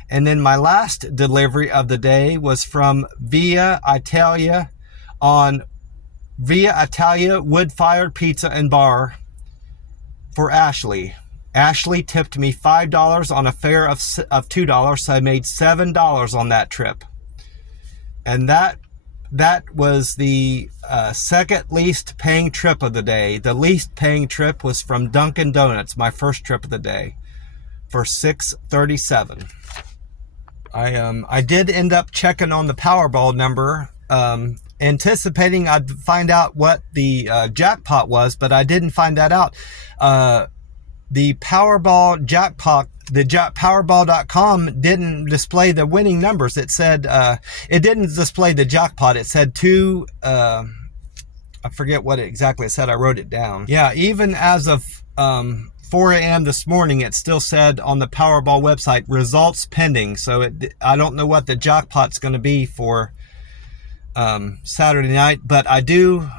And then my last delivery of the day was from Via Italia wood-fired pizza and bar for Ashley. Ashley tipped me $5 on a fare of $2, so I made $7 on that trip. And that was the second least paying trip of the day. The least paying trip was from Dunkin' Donuts, my first trip of the day, for $6.37. I did end up checking on the Powerball number, anticipating I'd find out what the jackpot was, but I didn't find that out. the Powerball jackpot, the Powerball.com didn't display the winning numbers. It said, it didn't display the jackpot. It said I forget what exactly it said. I wrote it down. Yeah, even as of 4 a.m. this morning, it still said on the Powerball website, results pending. So I don't know what the jackpot's going to be for Saturday night, but I do.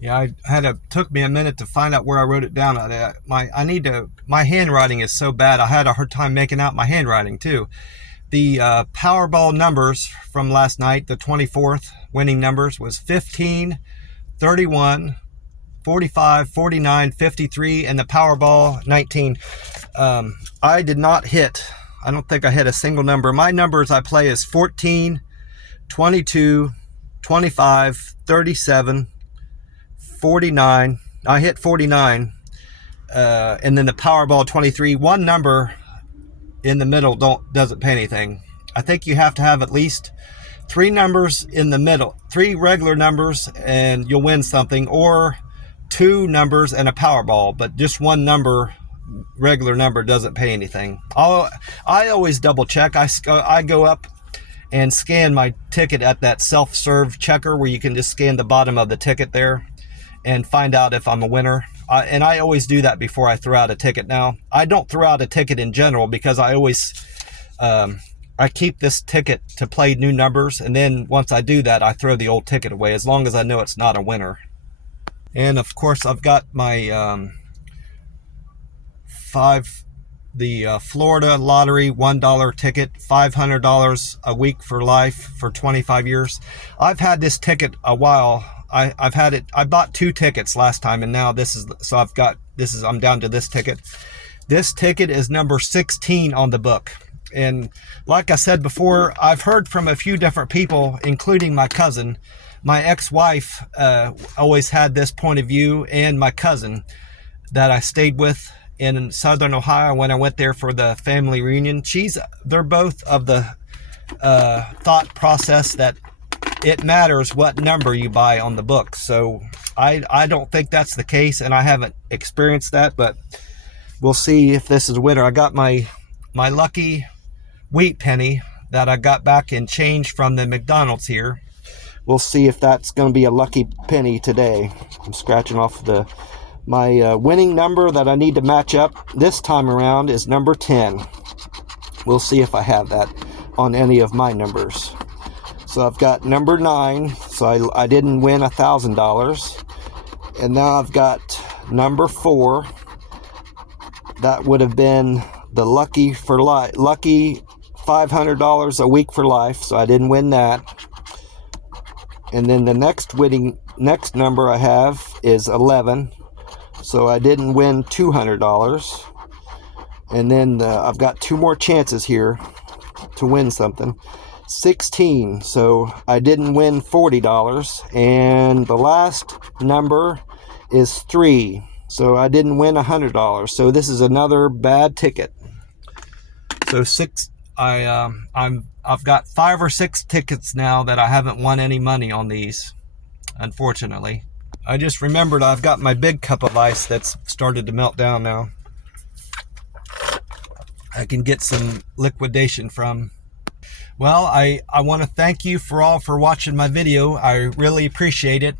Yeah, took me a minute to find out where I wrote it down. My handwriting is so bad. I had a hard time making out my handwriting too. The Powerball numbers from last night, the 24th winning numbers, was 15, 31, 45, 49, 53, and the Powerball 19. I did not hit. I don't think I hit a single number. My numbers I play is 14, 22, 25, 37, 49. I hit 49. And then the Powerball 23. One number in the middle doesn't pay anything. I think you have to have at least 3 numbers in the middle, 3 regular numbers, and you'll win something, or 2 numbers and a Powerball, but just one number, regular number, doesn't pay anything. I always double check. I go up and scan my ticket at that self-serve checker where you can just scan the bottom of the ticket there and find out if I'm a winner. And I always do that before I throw out a ticket. Now, I don't throw out a ticket in general because I always I keep this ticket to play new numbers, and then once I do that, I throw the old ticket away as long as I know it's not a winner. And of course, I've got my Florida lottery $1 ticket, $500 a week for life for 25 years. I've had this ticket a while. I've had it. I bought 2 tickets last time, and now I'm down to this ticket. This ticket is number 16 on the book. And like I said before, I've heard from a few different people, including my cousin. My ex-wife always had this point of view, and my cousin that I stayed with in Southern Ohio when I went there for the family reunion. They're both of the thought process that it matters what number you buy on the book. So I don't think that's the case, and I haven't experienced that, but we'll see if this is a winner. I got my lucky wheat penny that I got back in change from the McDonald's here. We'll see if that's going to be a lucky penny today. I'm scratching off my winning number that I need to match up this time around is number 10. We'll see if I have that on any of my numbers. So I've got number 9, so I didn't win $1,000. And now I've got number 4. That would have been the lucky $500 a week for life, so I didn't win that. And then the next number I have is 11, so I didn't win $200. And then I've got 2 more chances here to win something. 16, so I didn't win $40. And the last number is 3, so I didn't win $100. So this is another bad ticket. So I've got 5 or 6 tickets now that I haven't won any money on these, unfortunately. I just remembered I've got my big cup of ice that's started to melt down now. I can get some liquidation from. Well, I want to thank you for watching my video. I really appreciate it.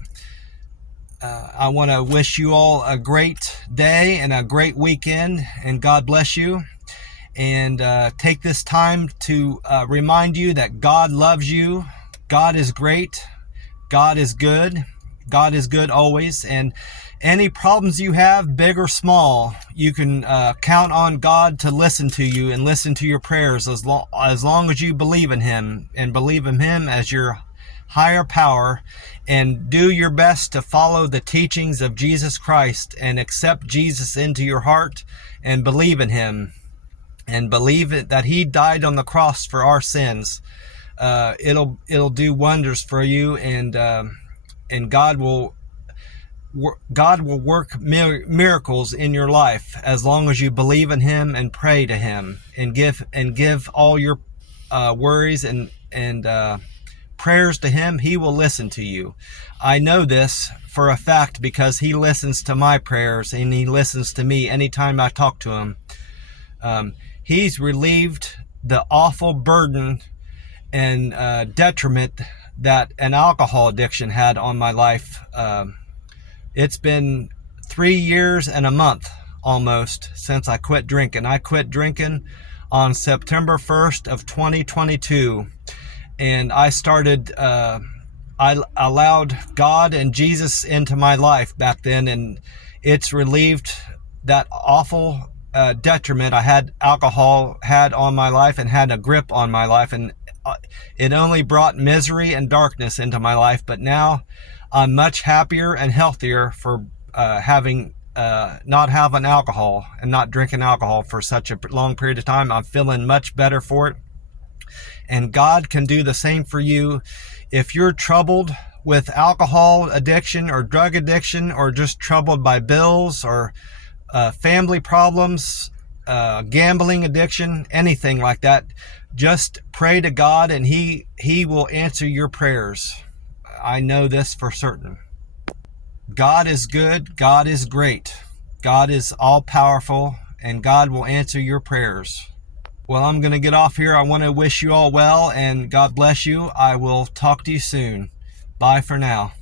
I want to wish you all a great day and a great weekend, and God bless you. And take this time to remind you that God loves you. God is great. God is good. God is good always. And any problems you have, big or small, you can count on God to listen to you and listen to your prayers as long as you believe in Him and believe in Him as your higher power, and do your best to follow the teachings of Jesus Christ and accept Jesus into your heart and believe in Him. And believe that He died on the cross for our sins. It'll do wonders for you, and God will work miracles in your life as long as you believe in Him and pray to Him and give all your worries and prayers to him, he will listen to you. I know this for a fact because he listens to my prayers and he listens to me anytime I talk to him. He's relieved the awful burden and detriment that an alcohol addiction had on my life. It's been 3 years and a month almost since I quit drinking. I quit drinking on September 1st of 2022, and I started I allowed God and Jesus into my life back then, and it's relieved that awful detriment I had alcohol had on my life and had a grip on my life, and it only brought misery and darkness into my life. But now I'm much happier and healthier for not having alcohol and not drinking alcohol for such a long period of time. I'm feeling much better for it. And God can do the same for you. If you're troubled with alcohol addiction or drug addiction, or just troubled by bills or family problems, gambling addiction, anything like that, just pray to God and he will answer your prayers. I know this for certain. God is good. God is great. God is all powerful, and God will answer your prayers. Well, I'm going to get off here. I want to wish you all well, and God bless you. I will talk to you soon. Bye for now.